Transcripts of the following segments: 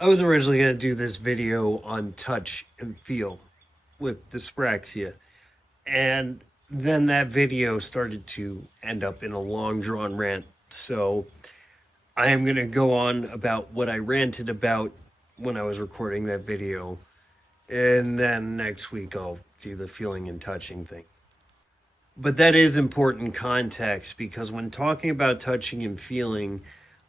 I was originally going to do this video on touch and feel with dyspraxia, and then that video started to end up in a long drawn rant. So I am going to go on about what I ranted about when I was recording that video, and then next week I'll do the feeling and touching thing. But that is important context because when talking about touching and feeling,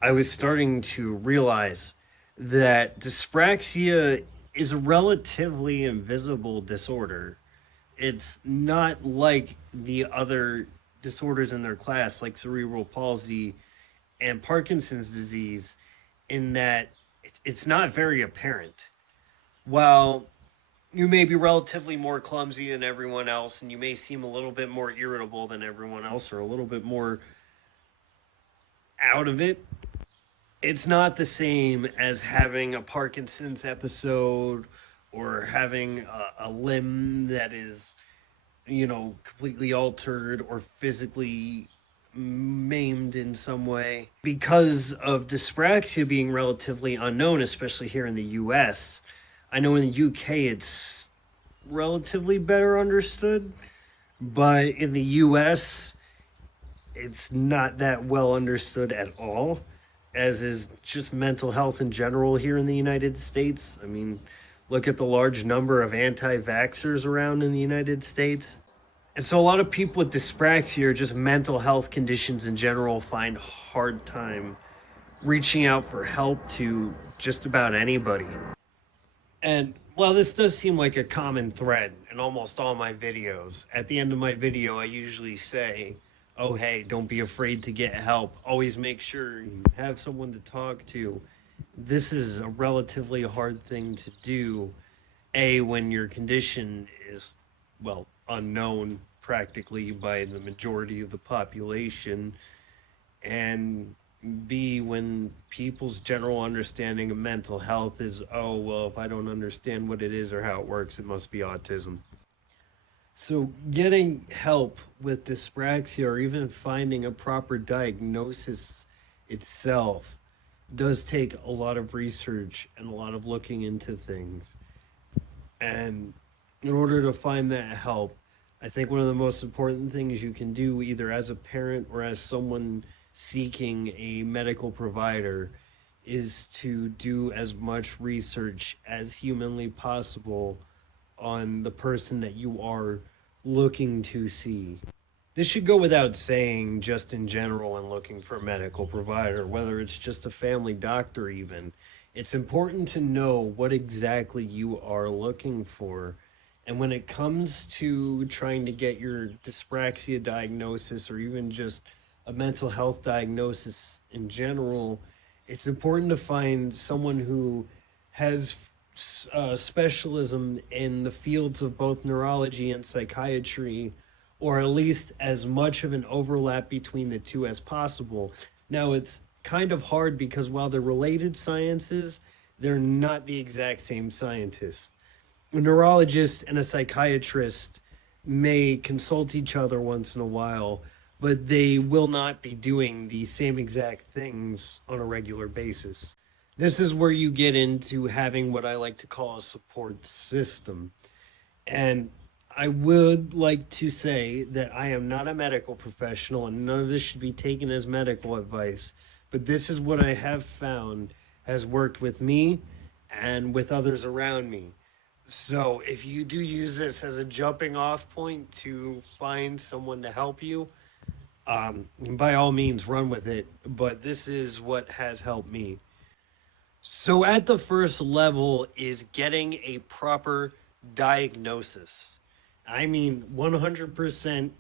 I was starting to realize that dyspraxia is a relatively invisible disorder. It's not like the other disorders in their class, like cerebral palsy and Parkinson's disease, in that it's not very apparent. While you may be relatively more clumsy than everyone else, and you may seem a little bit more irritable than everyone else, or a little bit more out of it, it's not the same as having a Parkinson's episode or having a limb that is, completely altered or physically maimed in some way. Because of dyspraxia being relatively unknown, especially here in the US, I know in the UK it's relatively better understood, but in the US, it's not that well understood at all, as is just mental health in general here in the United States. I mean, look at the large number of anti vaxxers around in the United States. And so a lot of people with dyspraxia or just mental health conditions in general find hard time reaching out for help to just about anybody. And while this does seem like a common thread in almost all my videos, at the end of my video, I usually say, oh, hey, don't be afraid to get help. Always make sure you have someone to talk to. This is a relatively hard thing to do, A, when your condition is, well, unknown practically by the majority of the population, and B, when people's general understanding of mental health is, oh, well, if I don't understand what it is or how it works, it must be autism. So, getting help with dyspraxia or even finding a proper diagnosis itself does take a lot of research and a lot of looking into things. And in order to find that help, I think one of the most important things you can do, either as a parent or as someone seeking a medical provider, is to do as much research as humanly possible on the person that you are looking to see. This should go without saying, just in general, and looking for a medical provider, whether it's just a family doctor, even. It's important to know what exactly you are looking for. And when it comes to trying to get your dyspraxia diagnosis or even just a mental health diagnosis in general, it's important to find someone who has specialism in the fields of both neurology and psychiatry, or at least as much of an overlap between the two as possible. Now, it's kind of hard because while they're related sciences, they're not the exact same scientists. A neurologist and a psychiatrist may consult each other once in a while, but they will not be doing the same exact things on a regular basis. This is where you get into having what I like to call a support system. And I would like to say that I am not a medical professional and none of this should be taken as medical advice, but this is what I have found has worked with me and with others around me. So if you do use this as a jumping off point to find someone to help you, by all means run with it. But this is what has helped me. So at the first level is getting a proper diagnosis. I mean, 100%,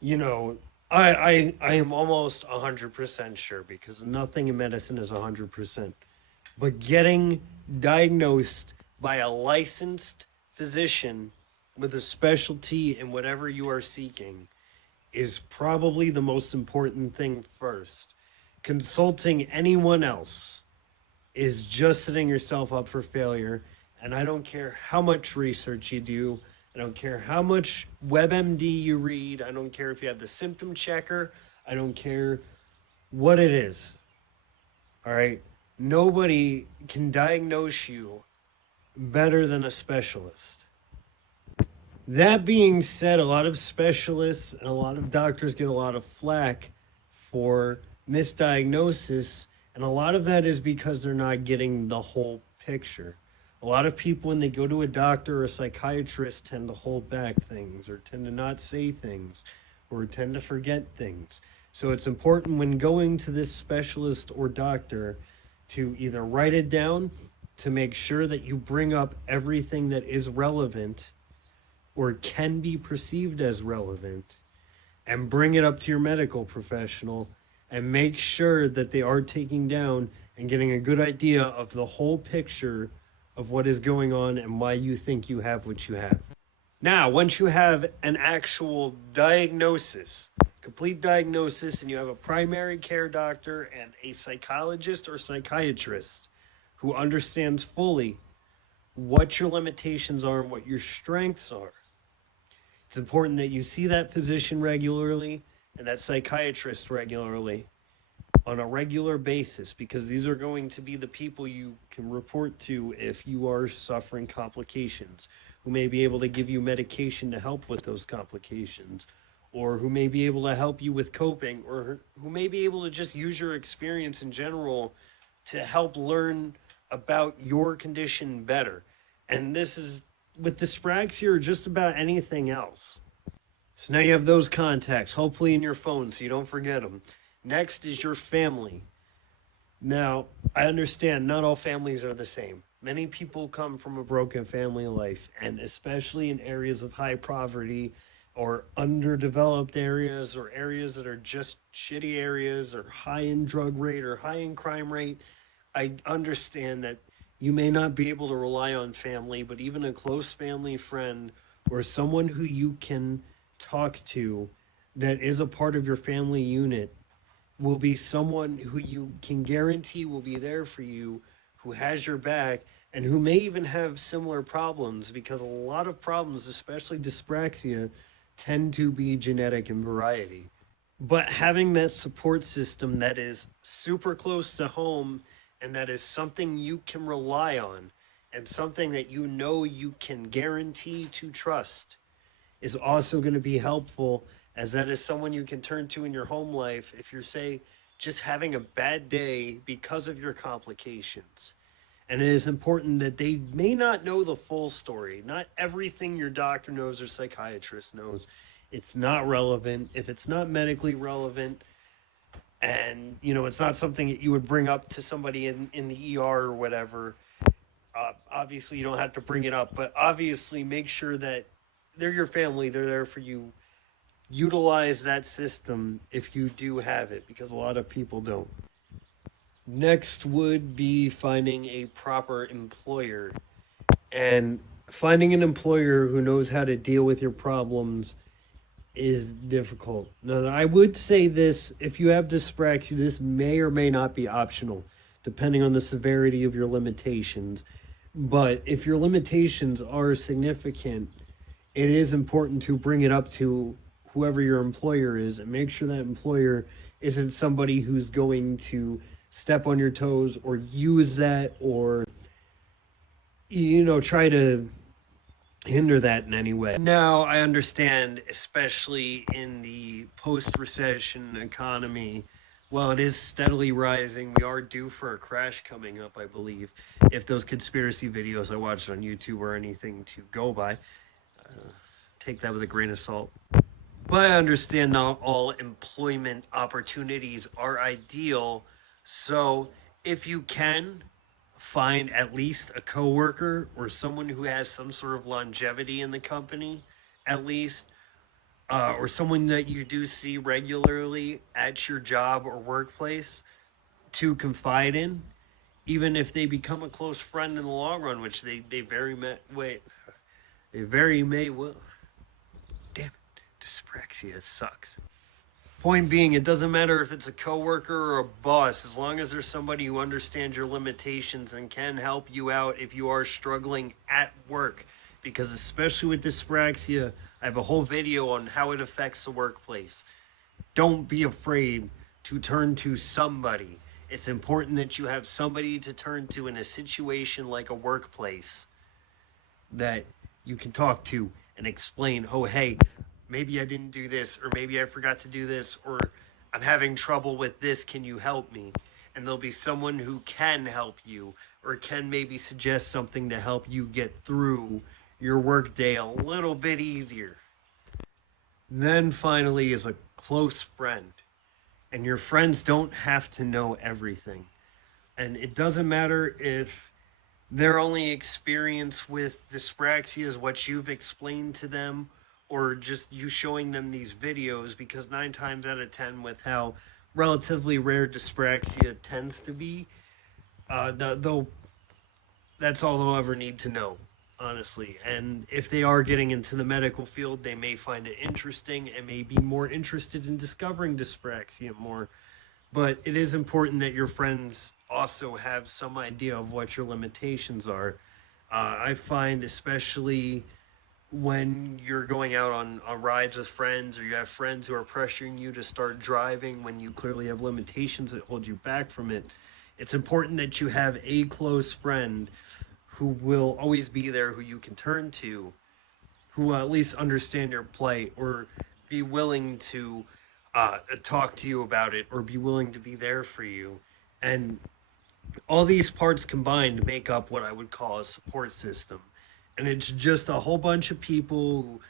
you know, I am almost 100% sure because nothing in medicine is 100%. But getting diagnosed by a licensed physician with a specialty in whatever you are seeking is probably the most important thing first. Consulting anyone else is just setting yourself up for failure. And I don't care how much research you do, I don't care how much WebMD you read, I don't care if you have the symptom checker, I don't care what it is. All right. Nobody can diagnose you better than a specialist. That being said, a lot of specialists and a lot of doctors get a lot of flack for misdiagnosis, and a lot of that is because they're not getting the whole picture. A lot of people, when they go to a doctor or a psychiatrist, tend to hold back things or tend to not say things or tend to forget things. So it's important when going to this specialist or doctor to either write it down to make sure that you bring up everything that is relevant or can be perceived as relevant, and bring it up to your medical professional and make sure that they are taking down and getting a good idea of the whole picture of what is going on and why you think you have what you have. Now, once you have an actual diagnosis, complete diagnosis, and you have a primary care doctor and a psychologist or psychiatrist who understands fully what your limitations are and what your strengths are, it's important that you see that physician regularly and that psychiatrist regularly on a regular basis, because these are going to be the people you can report to if you are suffering complications, who may be able to give you medication to help with those complications, or who may be able to help you with coping, or who may be able to just use your experience in general to help learn about your condition better. And this is with dyspraxia or just about anything else. So now you have those contacts, hopefully in your phone so you don't forget them. Next is your family. Now, I understand not all families are the same. Many people come from a broken family life, and especially in areas of high poverty or underdeveloped areas or areas that are just shitty areas or high in drug rate or high in crime rate, I understand that you may not be able to rely on family, but even a close family friend or someone who you can talk to that is a part of your family unit will be someone who you can guarantee will be there for you, who has your back, and who may even have similar problems, because a lot of problems, especially dyspraxia, tend to be genetic in variety. But having that support system that is super close to home and that is something you can rely on and something that you know you can guarantee to trust is also going to be helpful, as that is someone you can turn to in your home life if you're, say, just having a bad day because of your complications. And it is important that they may not know the full story. Not everything your doctor knows or psychiatrist knows. It's not relevant. If it's not medically relevant, and it's not something that you would bring up to somebody in the ER or whatever, obviously you don't have to bring it up, but obviously make sure that they're your family, they're there for you. Utilize that system if you do have it, because a lot of people don't. Next would be finding a proper employer, and finding an employer who knows how to deal with your problems is difficult. Now, I would say this: if you have dyspraxia, this may or may not be optional, depending on the severity of your limitations. But if your limitations are significant, it is important to bring it up to whoever your employer is and make sure that employer isn't somebody who's going to step on your toes or use that or try to hinder that in any way. Now, I understand, especially in the post-recession economy, while it is steadily rising, we are due for a crash coming up, I believe, if those conspiracy videos I watched on YouTube are anything to go by. Take that with a grain of salt. But I understand not all employment opportunities are ideal, so if you can find at least a coworker or someone who has some sort of longevity in the company, at least, or someone that you do see regularly at your job or workplace to confide in, even if they become a close friend in the long run, which they very may will. Damn it, dyspraxia sucks. Point being, it doesn't matter if it's a coworker or a boss, as long as there's somebody who understands your limitations and can help you out if you are struggling at work. Because especially with dyspraxia, I have a whole video on how it affects the workplace. Don't be afraid to turn to somebody. It's important that you have somebody to turn to in a situation like a workplace that you can talk to and explain, oh, hey, maybe I didn't do this, or maybe I forgot to do this, or I'm having trouble with this. Can you help me? And there'll be someone who can help you or can maybe suggest something to help you get through your workday a little bit easier. Then finally is a close friend. And your friends don't have to know everything. And it doesn't matter if their only experience with dyspraxia is what you've explained to them, or just you showing them these videos, because 9 times out of 10, with how relatively rare dyspraxia tends to be, they'll that's all they'll ever need to know, honestly. And if they are getting into the medical field, they may find it interesting and may be more interested in discovering dyspraxia more. But it is important that your friends also have some idea of what your limitations are. I find, especially when you're going out on rides with friends, or you have friends who are pressuring you to start driving when you clearly have limitations that hold you back from it, it's important that you have a close friend who will always be there, who you can turn to, who will at least understand your plight, or be willing to talk to you about it, or be willing to be there for you. And all these parts combined make up what I would call a support system. And it's just a whole bunch of people who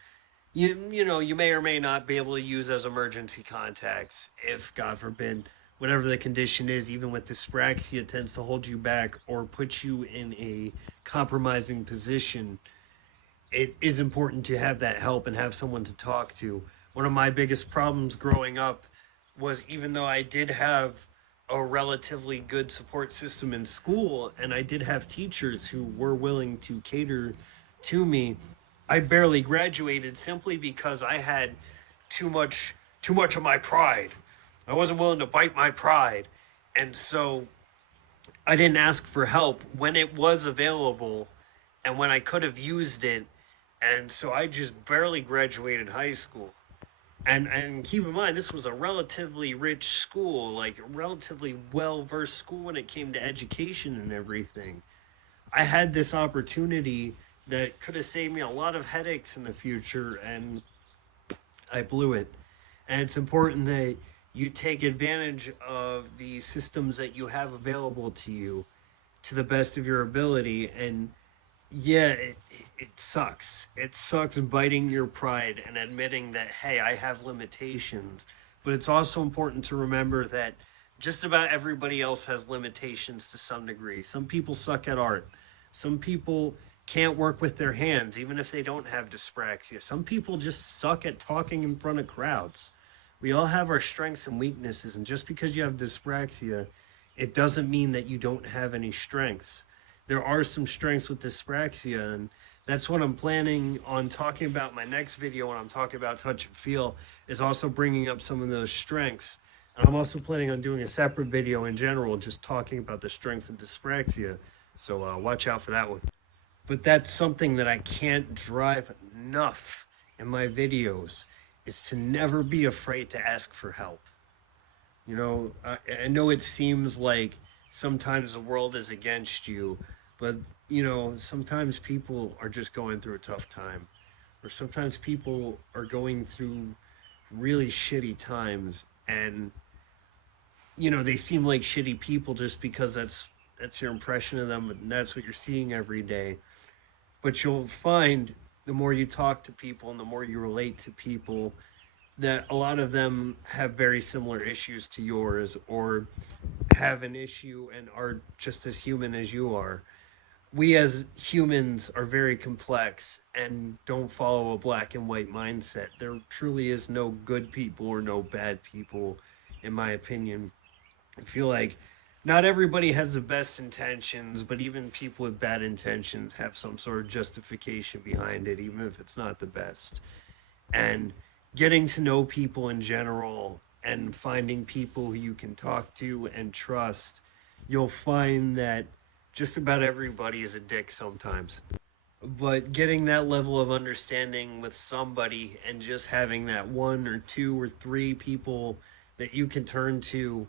you may or may not be able to use as emergency contacts if, God forbid, whatever the condition is, even with dyspraxia, tends to hold you back or put you in a compromising position. It is important to have that help and have someone to talk to. One of my biggest problems growing up was, even though I did have a relatively good support system in school and I did have teachers who were willing to cater to me, I barely graduated simply because I had too much of my pride. I wasn't willing to bite my pride. And so I didn't ask for help when it was available and when I could have used it. And so I just barely graduated high school. And keep in mind, this was a relatively rich school, like a relatively well versed school when it came to education and everything. I had this opportunity that could have saved me a lot of headaches in the future, and I blew it. And it's important that you take advantage of the systems that you have available to you to the best of your ability. And yeah, it sucks. It sucks biting your pride and admitting that, hey, I have limitations. But it's also important to remember that just about everybody else has limitations to some degree. Some people suck at art. Some people can't work with their hands, even if they don't have dyspraxia. Some people just suck at talking in front of crowds. We all have our strengths and weaknesses, and just because you have dyspraxia, it doesn't mean that you don't have any strengths. There are some strengths with dyspraxia, and that's what I'm planning on talking about my next video when I'm talking about touch and feel, is also bringing up some of those strengths. And I'm also planning on doing a separate video in general, just talking about the strengths of dyspraxia. So watch out for that one. But that's something that I can't drive enough in my videos, is to never be afraid to ask for help. I know it seems like sometimes the world is against you, but sometimes people are just going through a tough time, or sometimes people are going through really shitty times, and they seem like shitty people just because that's your impression of them, and that's what you're seeing every day. But you'll find, the more you talk to people and the more you relate to people, that a lot of them have very similar issues to yours, or have an issue and are just as human as you are. We as humans are very complex and don't follow a black and white mindset. There truly is no good people or no bad people, in my opinion. I feel like not everybody has the best intentions, but even people with bad intentions have some sort of justification behind it, even if it's not the best. And getting to know people in general and finding people who you can talk to and trust, you'll find that just about everybody is a dick sometimes. But getting that level of understanding with somebody and just having that one or two or three people that you can turn to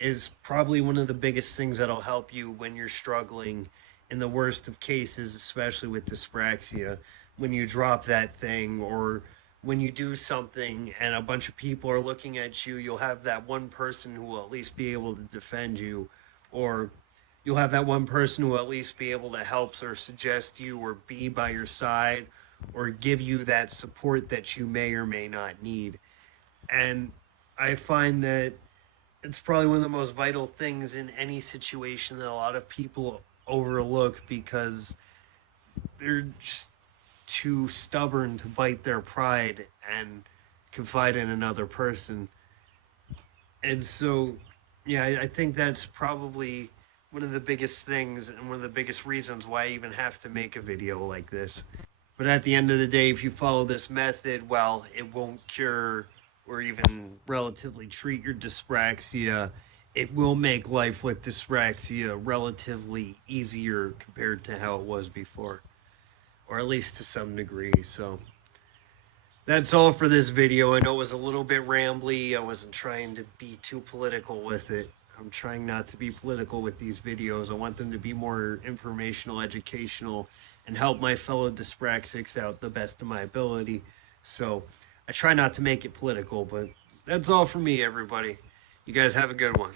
is probably one of the biggest things that'll help you when you're struggling in the worst of cases, especially with dyspraxia. When you drop that thing, or when you do something and a bunch of people are looking at you, you'll have that one person who will at least be able to defend you, or you'll have that one person who will at least be able to help or suggest you or be by your side or give you that support that you may or may not need. And I find that it's probably one of the most vital things in any situation that a lot of people overlook because they're just too stubborn to bite their pride and confide in another person. And so, yeah, I think that's probably one of the biggest things and one of the biggest reasons why I even have to make a video like this. But at the end of the day, if you follow this method, well, it won't cure or even relatively treat your dyspraxia. It will make life with dyspraxia relatively easier compared to how it was before, or at least to some degree. So that's all for this video. I know it was a little bit rambly. I wasn't trying to be too political with it. I'm trying not to be political with these videos. I want them to be more informational, educational, and help my fellow dyspraxics out the best of my ability. So I try not to make it political, but that's all for me, everybody. You guys have a good one.